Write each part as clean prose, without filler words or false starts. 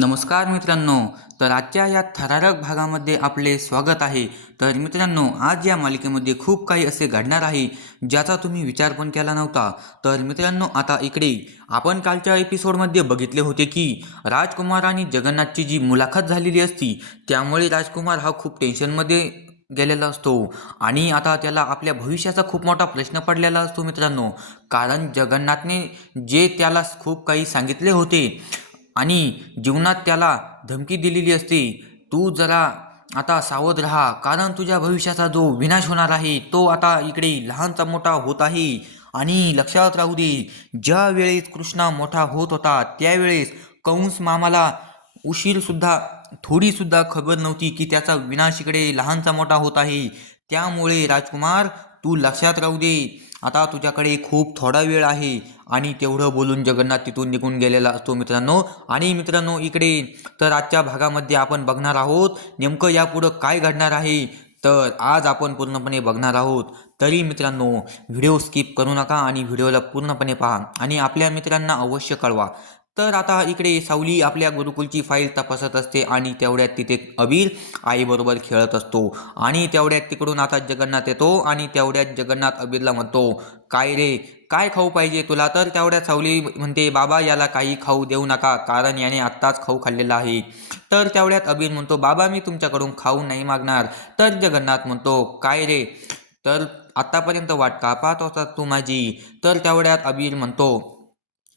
नमस्कार मित्रांनो. तर आजच्या या थरारक भागामध्ये आपले स्वागत आहे. तर मित्रांनो, आज या मालिकेमध्ये खूप काही असे घडणार आहे ज्याचा तुम्ही विचार पण केला नव्हता. तर मित्रांनो, आता इकडे आपण कालच्या एपिसोडमध्ये बघितले होते की राजकुमार आणि जगन्नाथची जी मुलाखत झालेली असती, त्यामुळे राजकुमार हा खूप टेन्शनमध्ये गेलेला असतो आणि आता त्याला आपल्या भविष्याचा खूप मोठा प्रश्न पडलेला असतो मित्रांनो. कारण जगन्नाथने जे त्याला खूप काही सांगितले होते आणि जीवनात त्याला धमकी दिलेली असते, तू जरा आता सावध राहा, कारण तुझ्या भविष्याचा जो विनाश होणार आहे तो आता इकडे लहानचा मोठा होत आहे. आणि लक्षात राहू दे, ज्या वेळेस कृष्णा मोठा होत होता त्यावेळेस कंस मामाला उशीरसुद्धा थोडीसुद्धा खबर नव्हती की त्याचा विनाश इकडे लहानचा मोठा होत आहे. त्यामुळे राजकुमार, तू लक्षात राहू दे, आता तुझ्याकडे खूप थोडा वेळ आहे. आणि तेवढं बोलून जगन्नाथ तिथून निघून गेलेला असतो मित्रांनो. आणि मित्रांनो, इकडे तर आजच्या भागामध्ये आपण बघणार आहोत नेमकं यापुढं काय घडणार आहे. तर आज आपण पूर्णपणे बघणार आहोत. तरी मित्रांनो, व्हिडिओ स्किप करू नका आणि व्हिडिओला पूर्णपणे पहा आणि आपल्या मित्रांना अवश्य कळवा. तर आता इकडे सावली आपल्या गुरुकुलची फाईल तपासत असते आणि तेवढ्यात तिथे अबीर आईबरोबर खेळत असतो. आणि तेवढ्यात तिकडून आता जगन्नाथ येतो आणि तेवढ्यात जगन्नाथ अबीरला म्हणतो, काय रे, काय खाऊ पाहिजे तुला? तर तेवढ्यात सावली म्हणते, बाबा याला काही खाऊ देऊ नका, कारण याने आत्ताच खाऊ खाल्लेला आहे. तर तेवढ्यात अबीर म्हणतो, बाबा मी तुमच्याकडून खाऊ नाही मागणार. तर जगन्नाथ म्हणतो, काय रे, तर आत्तापर्यंत वाट का पाहत होता तू माझी? तर तेवढ्यात अबीर म्हणतो,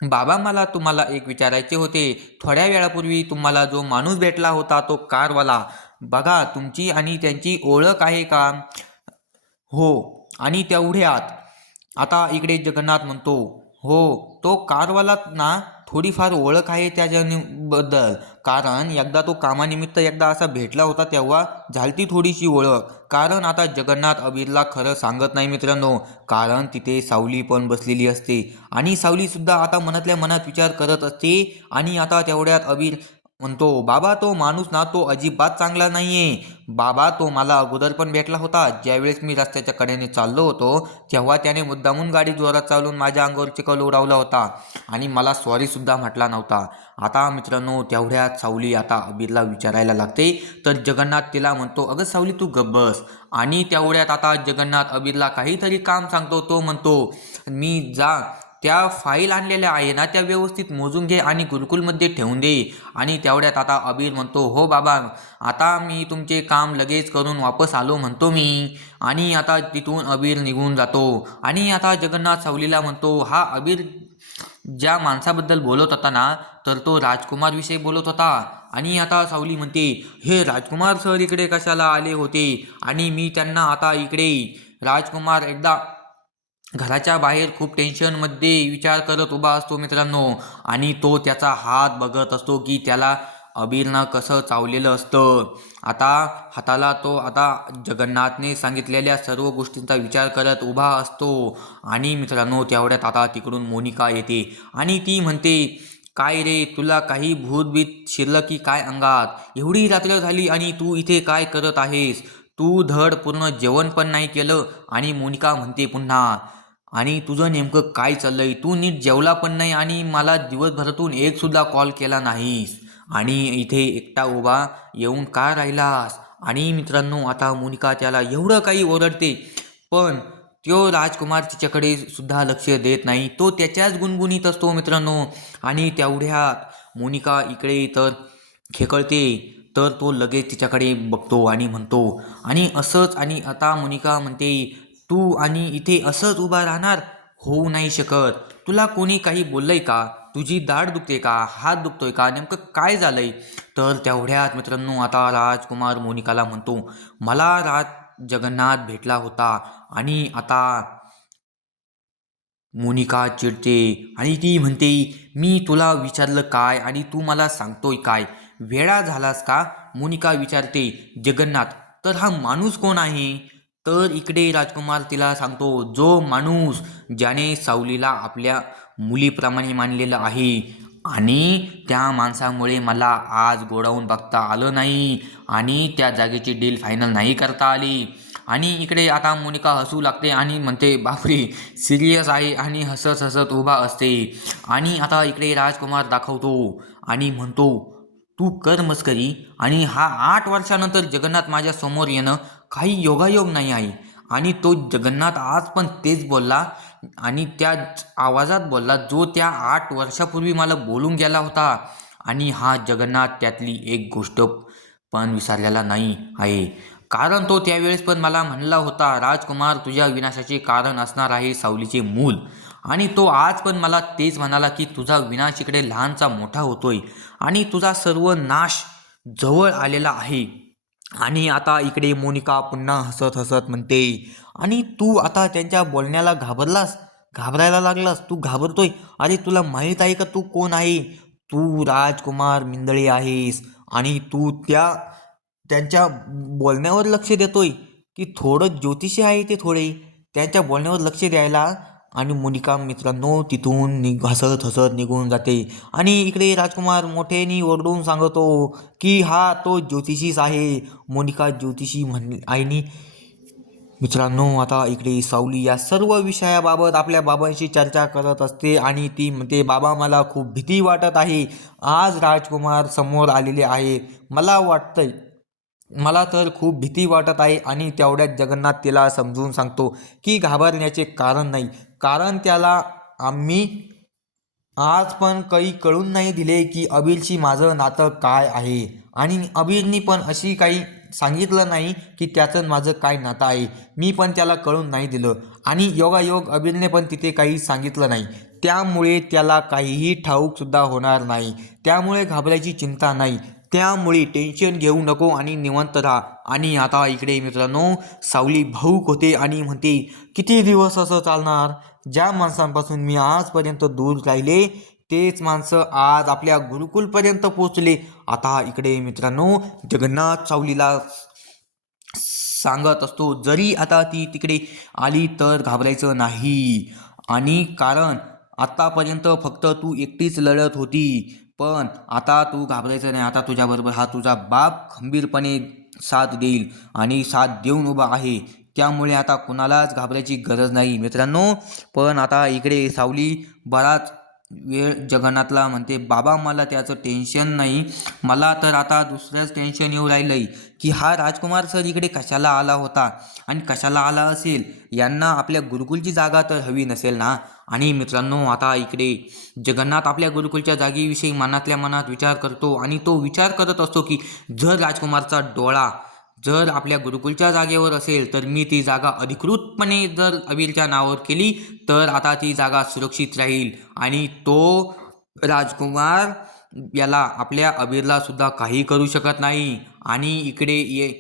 बाबा मला तुम्हाला एक विचारायचे होते. थोड्या वेळापूर्वी तुम्हाला जो माणूस भेटला होता तो कारवाला, बघा तुमची आणि त्यांची ओळख आहे का? हो. आणि तेवढ्यात आता इकडे जगन्नाथ म्हणतो, हो, तो कारवाला ना, थोडीफार ओळख आहे त्याच्याबद्दल, कारण एकदा तो कामानिमित्त एकदा असा भेटला होता तेव्हा झालती थोडीशी ओळख. कारण आता जगन्नाथ अबीरला खरं सांगत नाही मित्रांनो, कारण तिथे सावली पण बसलेली असते आणि सावलीसुद्धा आता मनातल्या मनात विचार करत असते. आणि आता तेवढ्यात अबीर म्हणतो, बाबा तो माणूस ना, तो अजिबात चांगला नाहीये. बाबा तो मला अगोदर पण भेटला होता, ज्यावेळेस मी रस्त्याच्या कडेने चाललो होतो तेव्हा त्याने मुद्दामून गाडी जोरात चालवून माझ्या अंगावर चिखल उडवला होता आणि मला सॉरीसुद्धा म्हटला नव्हता. आता मित्रांनो, तेवढ्यात सावली आता अबीरला विचारायला लागते. तर जगन्नाथ तिला म्हणतो, अगं सावली तू गप्प बस. आणि तेवढ्यात आता जगन्नाथ अबीरला काहीतरी काम सांगतो. तो म्हणतो, मी जा त्या फाईल आणलेल्या आहे ना, त्या व्यवस्थित मोजून घे आणि गुरुकुलमध्ये ठेवून दे. आणि तेवढ्यात आता अबीर म्हणतो, हो बाबा, आता मी तुमचे काम लगेच करून वापस आलो म्हणतो मी. आणि आता तिथून अबीर निघून जातो. आणि आता जगन्नाथ सावलीला म्हणतो, हा अबीर ज्या माणसाबद्दल बोलत होता ना, तर तो राजकुमार विषयी बोलत होता. आणि आता सावली म्हणते, हे राजकुमार सर इकडे कशाला आले होते? आणि मी त्यांना आता इकडे राजकुमार एकदा घराच्या बाहेर खूप टेन्शनमध्ये विचार करत उभा असतो मित्रांनो. आणि तो त्याचा हात बघत असतो की त्याला अबीरनं कसं चावलेलं असतं. आता हाताला तो आता जगन्नाथने सांगितलेल्या सर्व गोष्टींचा विचार करत उभा असतो. आणि मित्रांनो, तेवढ्यात आता तिकडून मोनिका येते आणि ती म्हणते, काय रे, तुला काही भूतबीत शिरलं की काय अंगात? एवढी रात्र झाली आणि तू इथे काय करत आहेस? तू धड पूर्ण जेवण पण नाही केलं. आणि मोनिका म्हणते पुन्हा, आणि तुझं नेमकं काय चाललंय? तू नीट जेवला पण नाही आणि मला दिवसभरातून एक सुद्धा कॉल केला नाहीस आणि इथे एकटा उभा येऊन का राहिलास? आणि मित्रांनो, आता मोनिका त्याला एवढं काही ओरडते, पण तो राजकुमार तिच्याकडे सुद्धा लक्ष देत नाही. तो त्याच्याच गुणगुणीत असतो मित्रांनो. आणि तेवढ्यात मोनिका इकडे तर खेकळते. तर तो लगेच तिच्याकडे बघतो आणि म्हणतो, आणि असंच. आणि आता मोनिका म्हणते, तू आणि इथे असंच उभा राहणार? होऊ नाही शकत. तुला कोणी काही बोललंय का? तुझी दाढ दुखते का? हात दुखतोय का? नेमकं काय झालंय? तर तेवढ्यात मित्रांनो, आता राजकुमार मोनिकाला म्हणतो, मला जगन्नाथ भेटला होता. आणि आता मोनिका चिडते आणि ती म्हणते, मी तुला विचारलं काय आणि तू मला सांगतोय काय? वेडा झालास का? मोनिका विचारते. जगन्नाथ, तर हा माणूस कोण आहे? तर इकडे राजकुमार तिला सांगतो, जो माणूस ज्याने सावलीला आपल्या मुलीप्रमाणे मानलेलं आहे आणि त्या माणसामुळे मला आज गोडाऊन बघता आलं नाही आणि त्या जागेची डील फायनल नाही करता आली. आणि इकडे आता मोनिका हसू लागते आणि म्हणते, बापरे, सिरियस आहे, आणि हसत हसत उभा असते. आणि आता इकडे राजकुमार दाखवतो आणि म्हणतो, तू कर मस्करी. आणि हा 8 वर्षानंतर जगन्नाथ माझ्या समोर येणं काही योगायोग नाही आहे. आणि तो जगन्नाथ आज पण तेच बोलला आणि त्याच आवाजात बोलला जो त्या 8 वर्षापूर्वी मला बोलून गेला होता. आणि हा जगन्नाथ त्यातली एक गोष्ट पण विसरलेला नाही आहे. कारण तो त्यावेळेस पण मला म्हणला होता, राजकुमार तुझ्या विनाशाचे कारण असणार आहे सावलीचे मूल. आणि तो आज पण मला तेच म्हणाला की तुझा विनाश इकडे लहानचा मोठा होतोय आणि तुझा सर्व नाश जवळ आलेला आहे. आणि आता इकडे मोनिका पुन्हा हसत हसत म्हणते, आणि तू आता त्यांच्या बोलण्याला घाबरायला लागलास, तू घाबरतोय. अरे तुला माहीत आहे का तू कोण आहे? तू राजकुमार मिंदळे आहेस. आणि तू त्यांच्या बोलण्यावर लक्ष देतोय की थोडं ज्योतिषी आहे ते थोडे त्यांच्या बोलण्यावर लक्ष द्यायला. आणि मोनिका मित्रांनो तिथून हसत हसत निघून जाते. आणि इकडे राजकुमार मोठ्याने ओरडून सांगतो की हा तो ज्योतिषीच आहे. मोनिका ज्योतिषी आणि मित्रांनो आता इकडे सावली या सर्व विषयाबाबत आपल्या बाबांशी चर्चा करत असते आणि ती म्हणते, बाबा मला खूप भीती वाटत आहे. आज राजकुमार समोर आलेले आहे. मला तर खूप भीती वाटत आहे. आणि तेवढ्यात जगन्नाथ तिला समजून सांगतो की घाबरण्याचे कारण नाही, कारण त्याला आम्ही आज पण काही कळून नाही दिले की अबीरशी माझं नातं काय आहे. आणि अबीरनी पण अशी काही सांगितलं नाही की त्याचं माझं काय नातं आहे. मी पण त्याला कळून नाही दिलं. आणि योगायोग अबीरने पण तिथे काही सांगितलं नाही. त्यामुळे त्याला काहीही ठाऊकसुद्धा होणार नाही. त्यामुळे घाबरायची चिंता नाही. त्यामुळे टेन्शन घेऊ नको आणि निवांत राहा. आणि आता इकडे मित्रांनो सावली भाऊक होते आणि म्हणते, किती दिवस असं चालणार? ज्या माणसांपासून मी आजपर्यंत दूर राहिले तेच माणसं आज आपल्या गुरुकुलपर्यंत पोचले. आता इकडे मित्रांनो जगन्नाथ सावलीला सांगत असतो, जरी आता ती तिकडे आली तर घाबरायचं नाही. आणि कारण आतापर्यंत फक्त तू एकटीच लढत होती, पण आता तू घाबरायचं नाही. आता तुझ्याबरोबर हा तुझा बाप खंबीरपणे साथ देईल आणि साथ देऊन उभा आहे. त्यामुळे आता कुणालाच घाबरायची गरज नाही मित्रांनो. पण आता इकडे सावली बराच वेळ जगन्नाथला म्हणते, बाबा मला त्याचं टेन्शन नाही, मला तर आता दुसरंच टेन्शन येऊ राहिलंय की हा राजकुमार सर इकडे कशाला आला होता आणि कशाला आला असेल. यांना आपल्या गुरुकुलची जागा तर हवी नसेल ना. आणि मित्रांनो आता इकडे जगन्नाथ आपल्या गुरुकुलच्या जागेविषयी मनातल्या मनात विचार करतो आणि तो विचार करत असतो की जर राजकुमारचा डोळा जर आपल्या गुरुकुलच्या जागेवर असेल तर मी ती जागा अधिकृतपणे जर अबीरच्या नावावर केली तर आता ती जागा सुरक्षित राहील आणि तो राजकुमार याला आपल्या अबीरला सुद्धा काही करू शकत नाही. आणि इकडे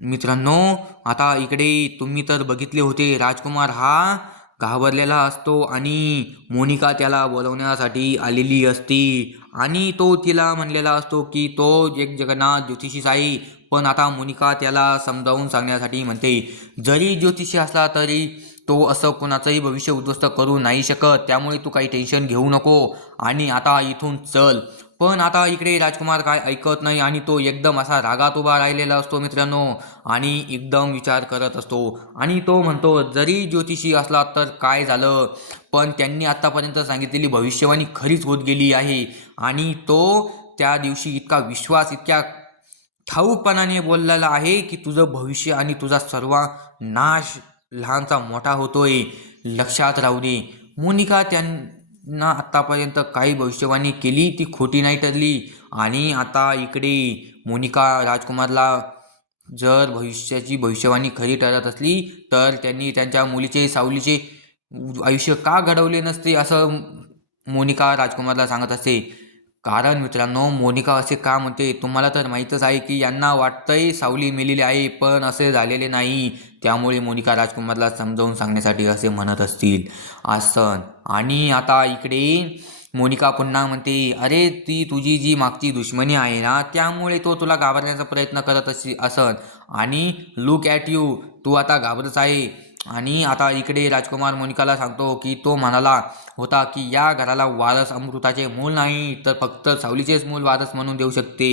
मित्रांनो आता इकडे तुम्ही तर बघितले होते राजकुमार हा घाबरलेला असतो आणि मोनिका त्याला बोलवण्यासाठी आलेली असती आणि तो तिला म्हणलेला असतो की तो एक जगन्नाथ ज्योतिषीच आहे. पण आता मोनिका त्याला समजावून सांगण्यासाठी म्हणते, जरी ज्योतिषी असला तरी तो असं कोणाचंही भविष्य उद्ध्वस्त करू नाही शकत. त्यामुळे तू काही टेन्शन घेऊ नको आणि आता इथून चल. पण आता इकडे राजकुमार काय ऐकत नाही आणि तो एकदम असा रागात उभा राहिलेला असतो मित्रांनो आणि एकदम विचार करत असतो. आणि तो म्हणतो, जरी ज्योतिषी असला तर काय झालं, पण त्यांनी आत्तापर्यंत सांगितलेली भविष्यवाणी खरीच होत गेली आहे. आणि तो त्या दिवशी इतका विश्वास इतक्या ठाऊकपणाने बोललेला आहे की तुझं भविष्य आणि तुझा सर्व नाश लहानचा मोठा होतोय, लक्षात राहू दे. मोनिका त्यांना आत्तापर्यंत काही भविष्यवाणी केली ती खोटी नाही ठरली. आणि आता इकडे मोनिका राजकुमारला जर भविष्याची भविष्यवाणी खरी ठरत असली तर त्यांनी त्यांच्या मुलीचे सावलीचे आयुष्य का घडवले नसते असं मोनिका राजकुमारला सांगत असते. कारण मित्रांनो मोनिका असे का म्हणते तुम्हाला तर माहीतच आहे की यांना वाटतंय सावली मेलेली आहे, पण असे झालेले नाही. त्यामुळे मोनिका राजकुमारला समजावून सांगण्यासाठी असे म्हणत असतील असं. आणि आता इकडे मोनिका पुन्हा म्हणते, अरे ती तुझी जी मागची दुश्मनी आहे ना त्यामुळे तो तुला घाबरण्याचा प्रयत्न करत असन आणि लुक ॲट यू, तू आता घाबरत आहे. आणि आता इकडे राजकुमार मोनिकाला सांगतो की तो म्हणाला होता की या घराला वारस अमृताचे मूल नाही तर फक्त सावलीचेच मूल वारस म्हणून देऊ शकते.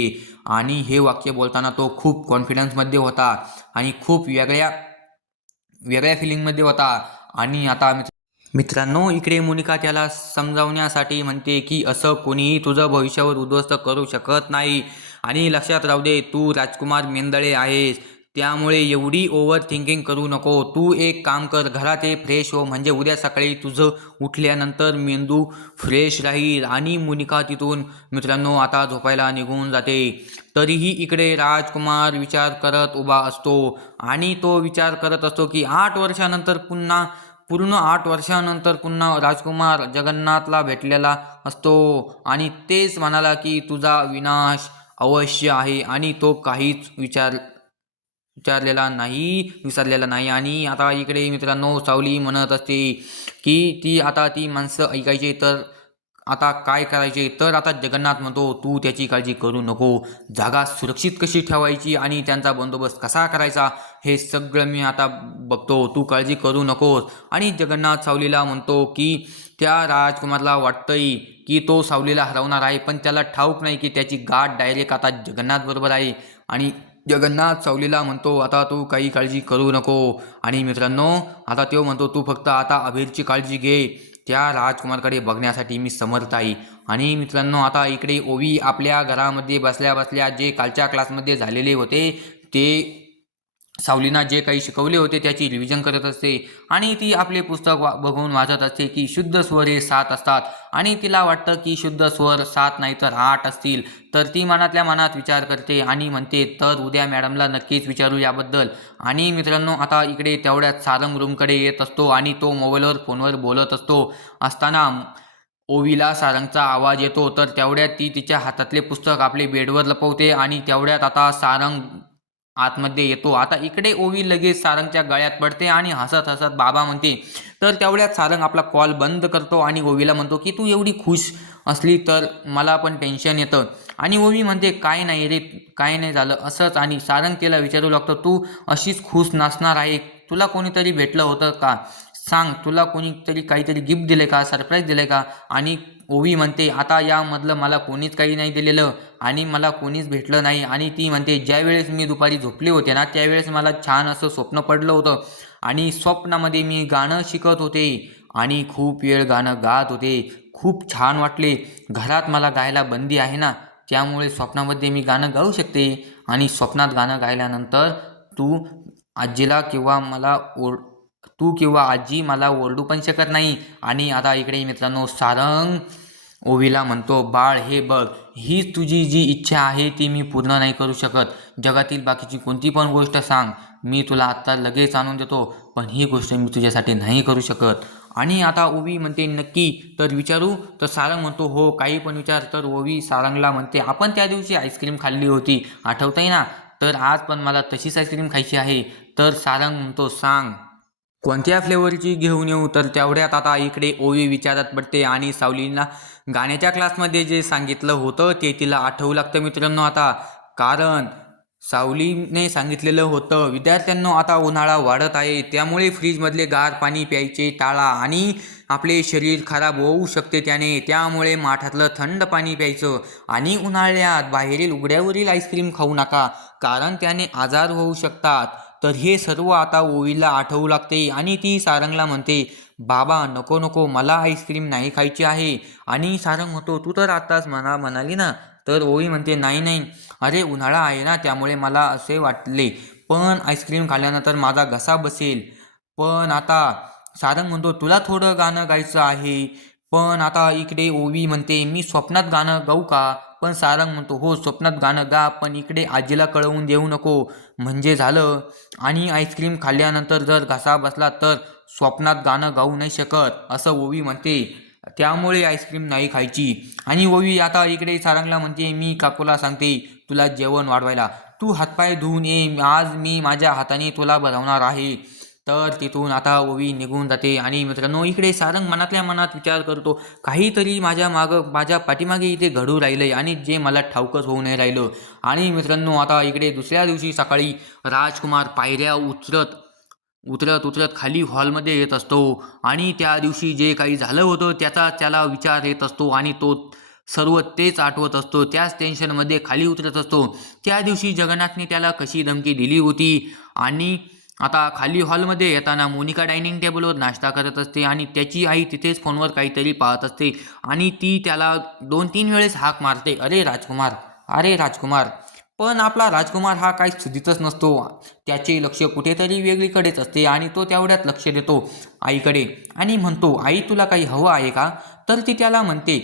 आणि हे वाक्य बोलताना तो खूप कॉन्फिडन्समध्ये होता आणि खूप वेगळ्या फिलिंगमध्ये होता. आणि आता मित्रांनो, इकडे मोनिका त्याला समजावण्यासाठी म्हणते की असं कोणीही तुझं भविष्यावर उद्ध्वस्त करू शकत नाही. आणि लक्षात राहू दे, तू राजकुमार मेंदळे आहेस, त्यामुळे एवढी ओव्हर थिंकिंग करू नको. तू एक काम कर, घरात ये, फ्रेश हो, म्हणजे उद्या सकाळी तुझं उठल्यानंतर मेंदू फ्रेश राहील. आणि मोनिका तिथून मित्रांनो आता झोपायला निघून जाते. तरीही इकडे राजकुमार विचार करत उभा असतो आणि तो विचार करत असतो की 8 वर्षानंतर पूर्ण 8 वर्षानंतर पुन्हा राजकुमार जगन्नाथला भेटलेला असतो आणि तेच म्हणाला की तुझा विनाश अवश्य आहे. आणि तो काहीच विसरलेला नाही. आणि आता इकडे मित्रांनो सावली म्हणत असते की ती माणसं ऐकायची तर आता काय करायचे. तर आता जगन्नाथ म्हणतो, तू त्याची काळजी करू नको, जागा सुरक्षित कशी ठेवायची आणि त्यांचा बंदोबस्त कसा करायचा हे सगळं मी आता बघतो, तू काळजी करू नकोस. आणि जगन्नाथ सावलीला म्हणतो की त्या राजकुमारला वाटतंय की तो सावलीला हरवणार आहे, पण त्याला ठाऊक नाही की त्याची गाठ डायरेक्ट आता जगन्नाथ बरोबर आहे. आणि जगन्नाथ सावलीला म्हणतो, आता तू काही काळजी करू नको. आणि मित्रांनो आता तो म्हणतो, तू फक्त आता अभिरची काळजी घे, त्या राजकुमारकडे बघण्यासाठी मी समर्थ आहे. आणि मित्रांनो आता इकडे ओवी आपल्या घरामध्ये बसल्या बसल्या जे कालच्या क्लासमध्ये झालेले होते ते सावलीना जे काही शिकवले होते त्याची रिव्हिजन करत असते. आणि ती आपले पुस्तक बघून वाचत असते की शुद्ध स्वर हे 7 असतात. आणि तिला वाटतं की शुद्ध स्वर 7 नाही तर 8 असतील. तर ती मनातल्या मनात विचार करते आणि म्हणते, तर उद्या मॅडमला नक्कीच विचारू याबद्दल. आणि मित्रांनो आता इकडे तेवढ्यात सारंग रूमकडे येत असतो आणि तो फोनवर बोलत असताना ओवीला सारंगचा आवाज येतो. तर तेवढ्यात ती तिच्या हातातले पुस्तक आपले बेडवर लपवते आणि तेवढ्यात आता सारंग आतमध्ये येतो. आता इकडे ओवी लगेच सारंगच्या गळ्यात पडते आणि हसत हसत बाबा म्हणते. तर तेवढ्यात सारंग आपला कॉल बंद करतो आणि ओवीला म्हणतो की तू एवढी खुश असली तर मला पण टेन्शन येतं. आणि ओवी म्हणते, काय नाही रे, काय नाही झालं असंच. आणि सारंग तिला विचारू लागतो, तू अशीच खुश नसणार आहे, तुला कोणीतरी भेटलं होतं का, सांग, तुला कोणीतरी काहीतरी गिफ्ट दिले का, सरप्राईज दिले का. आणि ओवी म्हणते, आता यामधलं मला कोणीच काही नाही दिलेलं आणि मला कोणीच भेटलं नाही. आणि ती म्हणते, ज्यावेळेस मी दुपारी झोपले होते ना त्यावेळेस मला छान असं स्वप्न पडलं होतं आणि स्वप्नामध्ये मी गाणं शिकत होते आणि खूप वेळ गाणं गात होते, खूप छान वाटले. घरात मला गायला बंदी आहे ना, त्यामुळे स्वप्नामध्ये मी गाणं गाऊ शकते. आणि स्वप्नात गाणं गायल्यानंतर तू आजीला किंवा मला तू किंवा आजी मला ओरडू पण शकत नाही. आणि आता इकडे मित्रांनो सारंग ओवीला म्हणतो, बाळ हे बघ, हीच तुझी जी इच्छा आहे ती मी पूर्ण नाही करू शकत. जगातील बाकीची कोणती पण गोष्ट सांग, मी तुला आत्ता लगेच आणून देतो, पण ही गोष्ट मी तुझ्यासाठी नाही करू शकत. आणि आता ओवी म्हणते, नक्की, तर विचारू. तर सारंग म्हणतो, हो, काही पण विचार. तर ओवी सारंगला म्हणते, आपण त्या दिवशी आईस्क्रीम खाल्ली होती, आठवतंय ना, तर आज पण मला तशीच आईस्क्रीम खायची आहे. तर सारंग म्हणतो, सांग कोणत्या फ्लेवरची घेऊन येऊ. तर तेवढ्यात आता इकडे ओवी विचारात पडते आणि सावलीला गाण्याच्या क्लासमध्ये जे सांगितलं होतं ते तिला आठवू लागतं मित्रांनो आता. कारण सावलीने सांगितलेलं होतं, विद्यार्थ्यांनो आता उन्हाळा वाढत आहे, त्यामुळे फ्रीजमधले गार पाणी प्यायचे टाळा आणि आपले शरीर खराब होऊ शकते त्यामुळे माठातलं थंड पाणी प्यायचं. आणि उन्हाळ्यात बाहेरील उघड्यावरील आईस्क्रीम खाऊ नका, कारण त्याने आजार होऊ शकतात. तर हे सर्व आता ओवीला आठवू लागते आणि ती सारंगला म्हणते, बाबा नको नको, मला आईस्क्रीम नाही खायची आहे. आणि सारंग म्हणतो, तू तर आत्ताच म्हणाली ना. तर ओवी म्हणते, नाही नाही, अरे उन्हाळा आहे ना त्यामुळे मला असे वाटले, पण आईस्क्रीम खाल्ल्यानंतर माझा घसा बसेल. पण आता सारंग म्हणतो, तुला थोडं गाणं गायचं आहे. पण आता इकडे ओवी म्हणते, मी स्वप्नात गाणं गाऊ का. पण सारंग म्हणतो, हो, स्वप्नात गाणं गा, पण इकडे आजीला कळवून देऊ नको, म्हणजे झालं. आणि आईस्क्रीम खाल्ल्यानंतर जर घसा बसला तर स्वप्नात गाणं गाऊ नाही शकत, असं ओवी म्हणते, त्यामुळे आईस्क्रीम नाही खायची. आणि ओवी आता इकडे सारंगला म्हणते, मी काकूला सांगते तुला जेवण वाढवायला, तू हातपाय धुवून ये, आज मी माझ्या हाताने तुला भरवणार आहे. तर तिथून आता ओवी निघून जाते. आणि मित्रांनो इकडे सारंग मनातल्या मनात विचार करतो, काहीतरी माझ्या पाठीमागे इथे घडू राहिलंय आणि जे मला ठाऊकच होऊ नाही राहिलं. आणि मित्रांनो आता इकडे दुसऱ्या दिवशी सकाळी राजकुमार पायऱ्या उतरत उतरत खाली हॉलमध्ये येत असतो आणि त्या दिवशी जे काही झालं होतं त्याचा त्याला विचार येत असतो आणि तो सर्व तेच आठवत असतो. त्याच टेन्शनमध्ये खाली उतरत असतो. त्या दिवशी जगन्नाथने त्याला कशी धमकी दिली होती आणि आता खाली हॉलमध्ये येताना मोनिका डायनिंग टेबलवर नाश्ता करत असते आणि त्याची आई तिथेच फोनवर काहीतरी पाहत असते आणि ती त्याला 2-3 वेळेस हाक मारते, अरे राजकुमार, अरे राजकुमार. पण आपला राजकुमार हा काही सुधीतच नसतो. त्याचे लक्ष कुठेतरी वेगळीकडेच असते आणि तो तेवढ्यात लक्ष देतो आईकडे आणि म्हणतो, आई तुला काही हवं आहे का? तर ती त्याला म्हणते,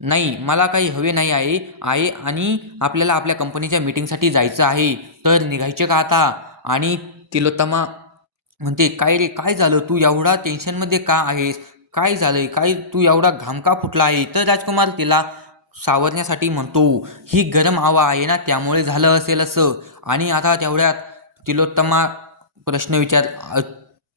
नाही मला काही हवे नाही आहे आहे आणि आपल्याला आपल्या कंपनीच्या मीटिंगसाठी जायचं आहे, तर निघायचे का आता? आणि तिलोत्तमा म्हणते, काय रे काय झालं, तू एवढा टेन्शनमध्ये का आहेस? काय झालंय, काय तू एवढा घाम का फुटला आहे? तर राजकुमार तिला सावरण्यासाठी म्हणतो, ही गरम हवा आहे ना त्यामुळे झालं असेल असं. आणि आता तेवढ्यात तिलोत्तमा प्रश्न विचार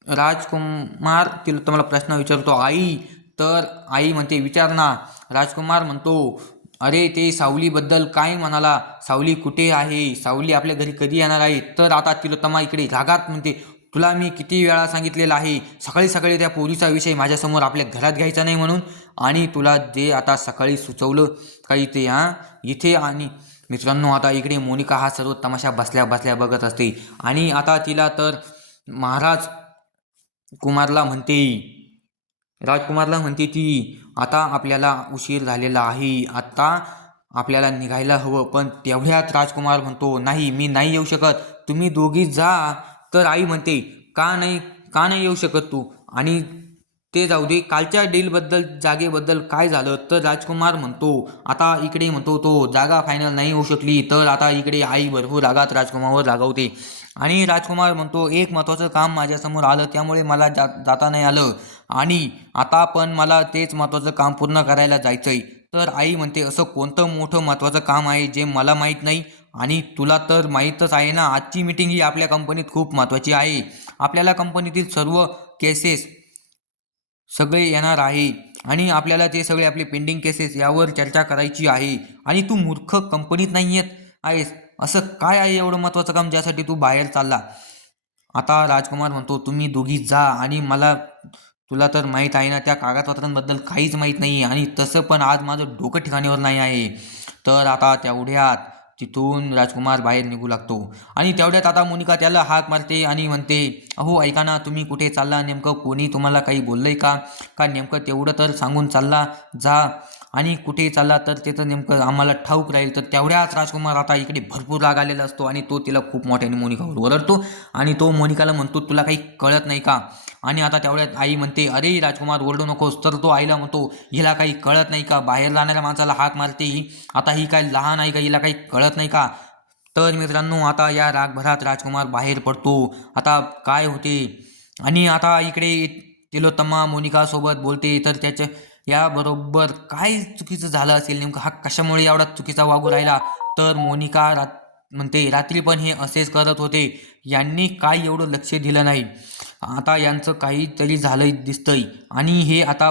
राजकुमार तिलोत्तमाला प्रश्न विचारतो, आई. तर आई म्हणते, विचार ना. राजकुमार म्हणतो, अरे ते सावलीबद्दल काय म्हणाला? सावली कुठे आहे? सावली आपल्या घरी कधी येणार आहे? तर आता तिलोत्तमा इकडे रागात म्हणते, तुला मी किती वेळा सांगितलेलं आहे सकाळी सकाळी त्या पोरीचा विषय माझ्यासमोर आपल्या घरात घ्यायचा नाही म्हणून, आणि तुला जे आता सकाळी सुचवलं काही ते इथे. आणि मित्रांनो आता इकडे मोनिका हा सर्व तमाशा बसल्या बसल्या बघत असते आणि आता तिला तर महाराज कुमारला म्हणते राजकुमारला म्हणते ती, आता आपल्याला उशीर झालेला आहे, आता आपल्याला निघायला हवं. पण तेवढ्यात राजकुमार म्हणतो, नाही मी नाही येऊ शकत, तुम्ही दोघी जा. तर आई म्हणते, का नाही, का नाही येऊ शकत तू? आणि ते जाऊ दे, कालच्या डीलबद्दल जागेबद्दल काय झालं? तर राजकुमार म्हणतो, आता इकडे म्हणतो तो जागा फायनल नाही होऊ शकली. तर आता इकडे आई भरपूर रागात राजकुमारवर रागावते आणि राजकुमार म्हणतो, एक महत्त्वाचं काम माझ्यासमोर आलं त्यामुळे मला जाता नाही आलं आणि आता पण मला तेच महत्त्वाचं काम पूर्ण करायला जायचंय. तर आई म्हणते, असं कोणतं मोठं महत्त्वाचं काम आहे जे मला माहीत नाही? आणि तुला तर माहीतच आहे ना, आजची मीटिंग ही आपल्या कंपनीत खूप महत्त्वाची आहे. आपल्याला कंपनीतील सर्व केसेस सगळे येणार आहे आणि आपल्याला ते सगळे आपले पेंडिंग केसेस यावर चर्चा करायची आहे. आणि तू मूर्ख कंपनीत नाही येत आहेस. असं काय आहे एवढं महत्त्वाचं काम ज्यासाठी तू बाहेर चालला? आता राजकुमार म्हणतो, तुम्ही दोघी जा. आणि मला, तुला तर माहीत आहे ना, त्या कागदपत्रांबद्दल काहीच माहीत नाही आणि तसं पण आज माझं डोकं ठिकाणीवर नाही आहे. तर आता तेवढ्यात तिथून राजकुमार बाहेर निघू लागतो आणि तेवढ्यात आता मोनिका त्याला हाक मारते आणि म्हणते, अहो ऐका ना, तुम्ही कुठे चालला? नेमकं कोणी तुम्हाला काही बोललंय का? का नेमकं तेवढं तर सांगून चालला जा. आणि कुठे चालला तर ते तर नेमकं आम्हाला ठाऊक राहील. तर तेवढ्याच राजकुमार आता इकडे भरपूर राग आलेला असतो आणि तो तिला खूप मोठ्याने मोनिकावर ओरडतो आणि तो मोनिकाला म्हणतो, तुला काही कळत नाही का? आणि आता तेवढ्यात आई म्हणते, अरे राजकुमार ओरडू नकोस. तर तो आईला म्हणतो, हिला काही कळत नाही का? बाहेर जाणाऱ्या माणसाला हाक मारते ही, आता ही काय लहान आहे का? हिला काही कळत नाही का? तर मित्रांनो आता या रागभरात राजकुमार बाहेर पडतो. आता काय होते आणि आता इकडे तिलोत्तमा मोनिकासोबत बोलते, तर त्याच्या याबरोबर काय चुकीचं झालं असेल नेमकं? हा कशामुळे एवढा चुकीचा वागू राहिला? तर मोनिका म्हणते, रात्री पण हे असेच करत होते, यांनी काय एवढं लक्ष दिलं नाही, आता यांचं काहीतरी झालंय दिसतंय आणि हे आता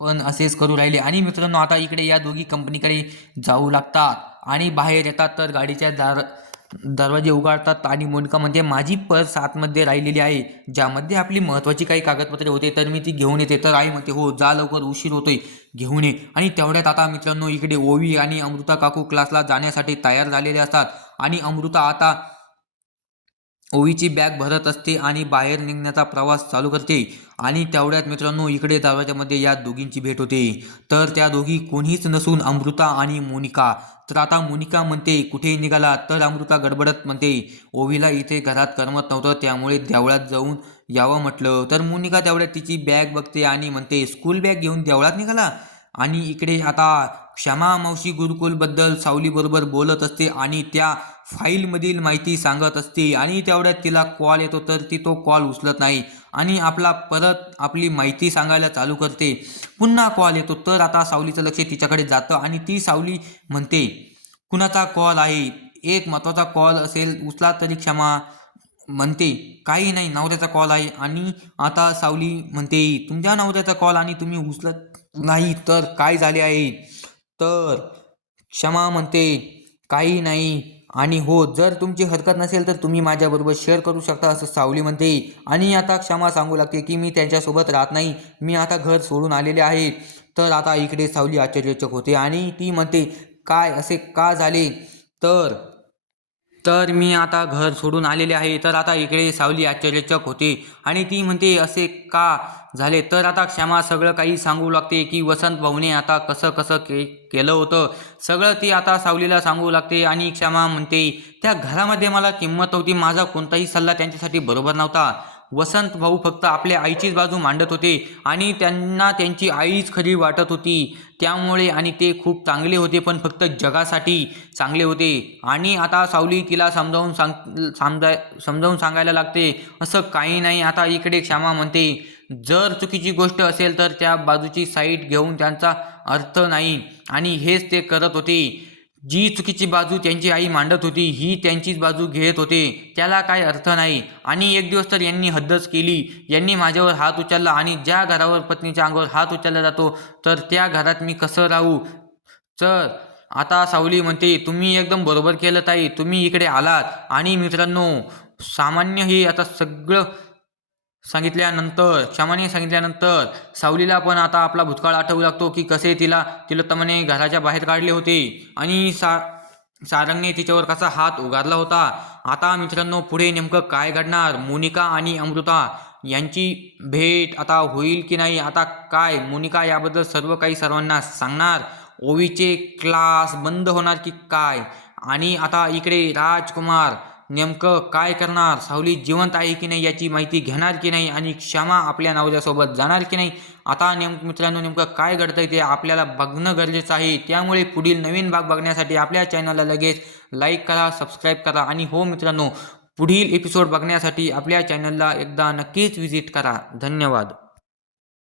पण असेच करू राहिले. आणि मित्रांनो आता इकडे या दोघी कंपनीकडे जाऊ लागतात आणि बाहेर येतात तर गाडीच्या दरवाजे उघडतात आणि मोनिका म्हणते, माझी पर्स आतमध्ये राहिलेली आहे ज्यामध्ये आपली महत्त्वाची काही कागदपत्रे होते, तर मी ती घेऊन येते. तर आई म्हणते, हो जा लवकर, उशीर होतोय, घेऊन ये. आणि तेवढ्यात आता मित्रांनो इकडे ओवी आणि अमृता काकू क्लासला जाण्यासाठी तयार झालेले असतात आणि अमृता आता ओवीची बॅग भरत असते आणि बाहेर निघण्याचा प्रवास चालू करते. आणि तेवढ्यात मित्रांनो इकडे दरवाजामध्ये या दोघींची भेट होते. तर त्या दोघी कोणीच नसून अमृता आणि मोनिका. तर आता मोनिका म्हणते, कुठे निघाला? तर अमृता गडबडत म्हणते, ओवीला इथे घरात करमत नव्हतं त्यामुळे देवळात जाऊन यावं म्हटलं. तर मोनिका तेवढ्यात तिची बॅग बघते आणि म्हणते, स्कूल बॅग घेऊन देवळात निघाला? आणि इकडे आता क्षमा मावशी गुरुकुलबद्दल सावलीबरोबर बोलत असते आणि त्या फाईलमधील माहिती सांगत असते आणि तेवढ्यात तिला कॉल येतो. तर ती तो कॉल उचलत नाही आणि परत आपली माहिती सांगायला चालू करते. पुन्हा कॉल येतो. तर आता सावलीचं लक्ष तिच्याकडे जातं आणि ती सावली म्हणते, कुणाचा कॉल आहे? एक महत्त्वाचा कॉल असेल, उचला तरी. क्षमा म्हणते, काही नाही, नवऱ्याचा कॉल आहे. आणि आता सावली म्हणते, तुमच्या नवऱ्याचा कॉल आणि तुम्ही उचलत नाही, तर काय झाले आहे? तर क्षमा म्हणते, काही नाही. आणि हो, जर तुमची हरकत नसेल तर तुम्ही माझ्याबरोबर शेअर करू शकता, असं सावली म्हणते. आणि आता क्षमा सांगू लागते की मी त्यांच्यासोबत राहत नाही, मी आता घर सोडून आलेले आहे. तर आता इकडे सावली आश्चर्यचक होते आणि ती म्हणते, काय, असे का झाले? तर तर मी आता घर सोडून आलेले आहे. तर आता इकडे सावली आश्चर्यचक होते आणि ती म्हणते असे का झाले. तर आता क्षमा सगळं काही सांगू लागते की वसंत भाऊने आता कसं कसं केलं होतं. सगळं ती आता सावलीला सांगू लागते आणि क्षमा म्हणते त्या घरामध्ये मला किंमत होती. माझा कोणताही सल्ला त्यांच्यासाठी बरोबर नव्हता. वसंत भाऊ फक्त आपल्या आईचीच बाजू मांडत होते आणि त्यांना त्यांची आईच खरी वाटत होती. त्यामुळे आणि ते खूप चांगले होते पण फक्त जगासाठी चांगले होते. आणि आता सावली तिला समजावून सांगायला लागते असं काही नाही. आता इकडे क्षमा म्हणते जर चुकीची गोष्ट असेल तर त्या बाजूची साईड घेऊन त्यांचा अर्थ नाही आणि हेच ते करत होते. जी चुकीची बाजू त्यांची आई मांडत होती ही त्यांचीच बाजू घेत होते. त्याला काय अर्थ नाही. आणि एक दिवस तर यांनी हद्दच केली. यांनी माझ्यावर हात उचलला आणि ज्या घरावर पत्नीच्या अंगावर हात उचलला जातो तर त्या घरात मी कसं राहू. तर आता सावली म्हणते तुम्ही एकदम बरोबर केलं ताई, तुम्ही इकडे आलात. आणि मित्रांनो सामान्य हे आता सगळं क्षमाने सांगितल्यानंतर सावलीला पण आता आपला भूतकाळ आठवू लागतो की कसे तिलोत्तमाने घराच्या बाहेर काढले होते आणि सारंगने तिच्यावर कसा हात उगारला होता. आता मित्रांनो पुढे नेमकं काय घडणार. मोनिका आणि अमृता यांची भेट आता होईल की नाही. आता काय मोनिका याबद्दल सर्व काही सर्वांना सांगणार. ओवीचे क्लास बंद होणार की काय. आणि आता इकडे राजकुमार नेमकं काय करणार. सावली जिवंत आहे की नाही याची माहिती घेणार की नाही आणि क्षमा आपल्या नवऱ्यासोबत जाणार की नाही. आता मित्रांनो नेमकं काय घडतंय ते आपल्याला बघणं गरजेचं आहे. त्यामुळे पुढील नवीन भाग बघण्यासाठी आपल्या चॅनलला लगेच लाईक करा, सबस्क्राईब करा आणि हो मित्रांनो पुढील एपिसोड बघण्यासाठी आपल्या चॅनलला एकदा नक्कीच व्हिजिट करा. धन्यवाद.